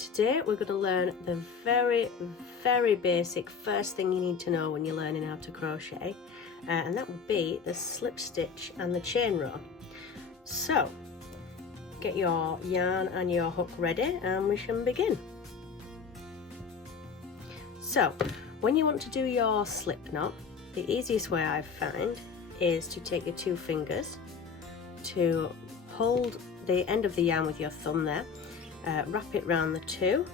Today we're going to learn the very basic first thing you need to know when you're learning how to crochet, and that would be the slip stitch and the chain row. So get your yarn and your hook ready and we can begin. So when you want to do your slip knot, the easiest way I find is to take your two fingers, to hold the end of the yarn with your thumb there, wrap it round the two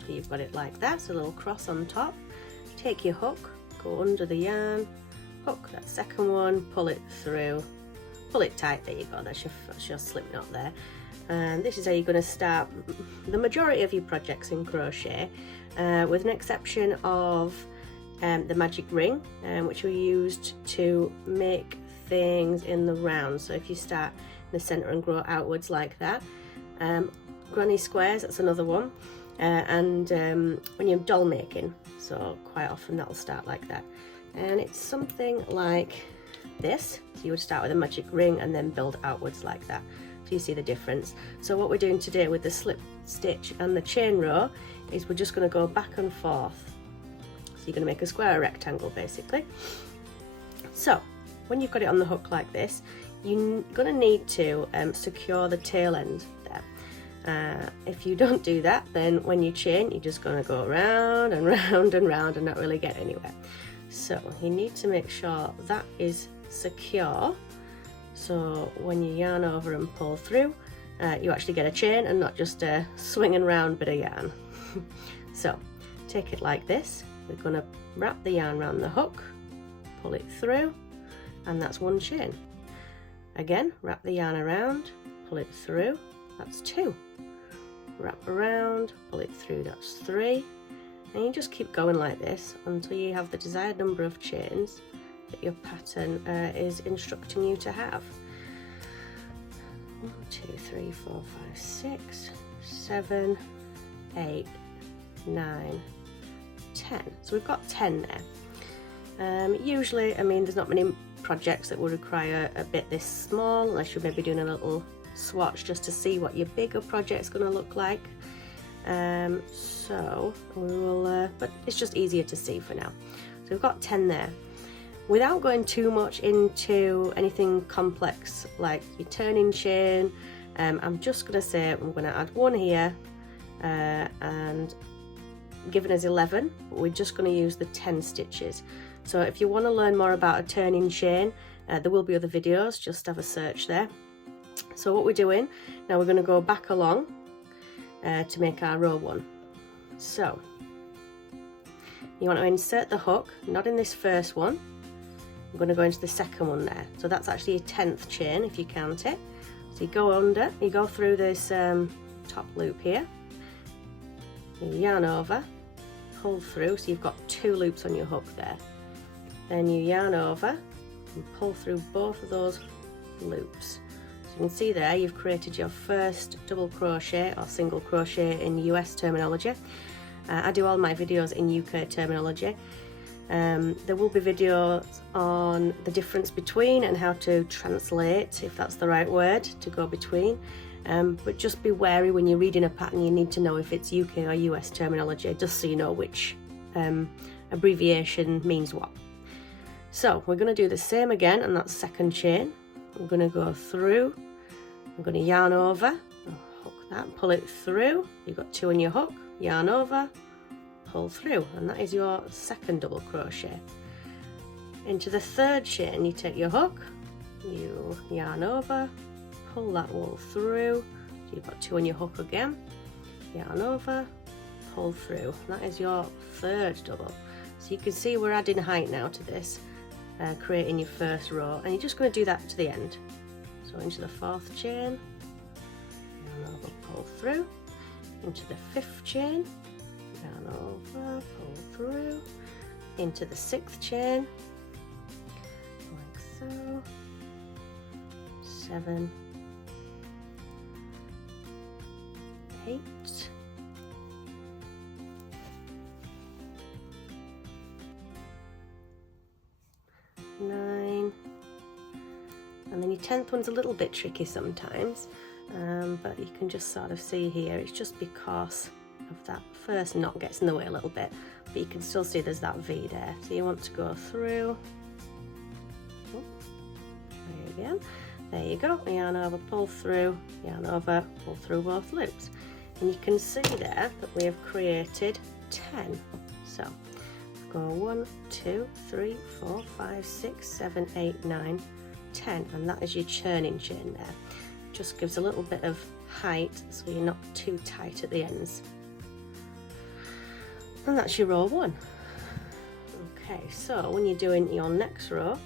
so you've got it like that, so a little cross on top. Take your hook, go under the yarn, hook that second one, pull it through, pull it tight, there you go, that's your slip knot there. And this is how you're going to start the majority of your projects in crochet, with an exception of the magic ring, which we used to make things in the round. So if you start in the center and grow outwards like that, granny squares, that's another one, and when you're doll making, so quite often that'll start like that, and it's something like this. So you would start with a magic ring and then build outwards like that, so you see the difference. So what we're doing today with the slip stitch and the chain row is we're just going to go back and forth. So you're going to make a square or rectangle basically. So when you've got it on the hook like this, you're going to need to secure the tail end there. If you don't do that, then when you chain, you're just going to go round and round and round and not really get anywhere. So you need to make sure that is secure, so when you yarn over and pull through, you actually get a chain and not just a swinging round bit of yarn. So take it like this, we're going to wrap the yarn around the hook, pull it through, and that's one chain. Again, wrap the yarn around, pull it through, that's two. Wrap around, pull it through, that's three. And you just keep going like this until you have the desired number of chains that your pattern is instructing you to have. 1, 2, 3, 4, 5, 6, 7, 8, 9, 10. So we've got 10 there. Usually, I mean, there's not many projects that will require a bit this small, unless you're maybe doing a little swatch just to see what your bigger project's going to look like. So we will, but it's just easier to see for now. So we've got 10 there. Without going too much into anything complex like your turning chain, I'm just going to say I'm going to add one here, and given us 11, but we're just going to use the 10 stitches. So if you want to learn more about a turning chain, there will be other videos, just have a search there. So what we're doing now, we're going to go back along to make our row 1. So you want to insert the hook, not in this first one, I'm going to go into the second one there. So that's actually a 10th chain if you count it. So you go under, you go through this top loop here, you yarn over, pull through, so you've got 2 loops on your hook there. Then you yarn over and pull through both of those loops. So you can see there you've created your first double crochet or single crochet in US terminology. I do all my videos in UK terminology. There will be videos on the difference between and how to translate, if that's the right word, to go between. But just be wary when you're reading a pattern, you need to know if it's UK or US terminology, just so you know which abbreviation means what. So we're going to do the same again, and that's second chain. I'm going to go through, I'm going to yarn over, hook that, pull it through, you've got 2 on your hook, yarn over, pull through, and that is your second double crochet. Into the third chain, you take your hook, you yarn over, pull that wool through, so you've got 2 on your hook again, yarn over, pull through, and that is your third double. So you can see we're adding height now to this, creating your first row, and you're just going to do that to the end. So into the 4th chain, yarn over, pull through, into the 5th chain, yarn over, pull through, into the 6th chain, like so, 7, 8, 9, and then your 10th one's a little bit tricky sometimes. but you can just sort of see here it's just because of that first knot gets in the way a little bit, but you can still see there's that V there. So you want to go through, there you go, yarn over, pull through, yarn over, pull through both loops, and you can see there that we have created 10. So go 1, 2, 3, 4, 5, 6, 7, 8, 9, 10, and that is your churning chain there. Just gives a little bit of height so you're not too tight at the ends. And that's your row 1. Okay, so when you're doing your next row,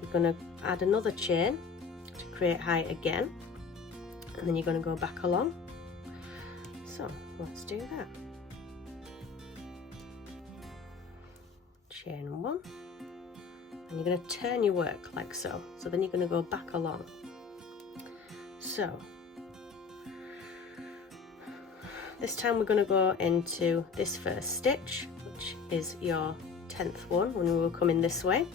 you're going to add another chain to create height again, and then you're going to go back along. So let's do that. Chain 1, and you're going to turn your work like so. So then you're going to go back along. So this time we're going to go into this first stitch, which is your 10th one when we will come in this way.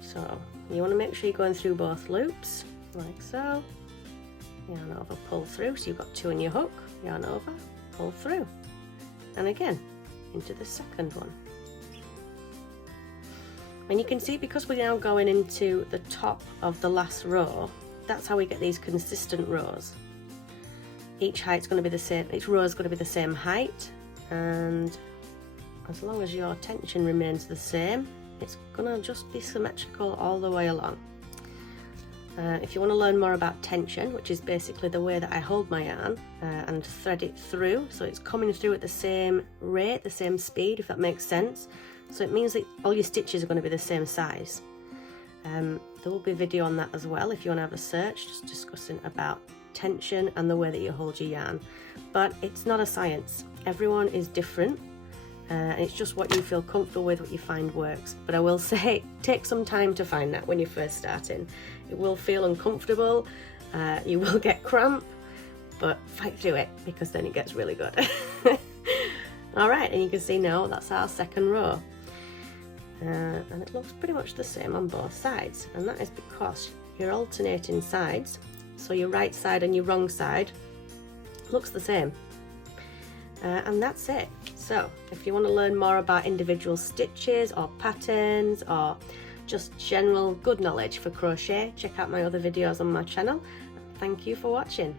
So you want to make sure you're going through both loops like so. Yarn over, pull through, so you've got 2 in your hook, yarn over, pull through, and again into the second one. And you can see, because we're now going into the top of the last row, that's how we get these consistent rows. Each height's going to be the same, each row is going to be the same height, and as long as your tension remains the same, it's going to just be symmetrical all the way along. If you want to learn more about tension, which is basically the way that I hold my yarn and thread it through, so it's coming through at the same rate, the same speed, if that makes sense. So it means that all your stitches are going to be the same size. There will be a video on that as well if you want to have a search, just discussing about tension and the way that you hold your yarn. But it's not a science. Everyone is different. And it's just what you feel comfortable with, what you find works. But I will say, take some time to find that when you're first starting. It will feel uncomfortable, you will get cramp, but fight through it, because then it gets really good. Alright, and you can see now that's our second row. And it looks pretty much the same on both sides, and that is because you're alternating sides, so your right side and your wrong side looks the same. And that's it. So if you want to learn more about individual stitches or patterns or just general good knowledge for crochet, check out my other videos on my channel. Thank you for watching.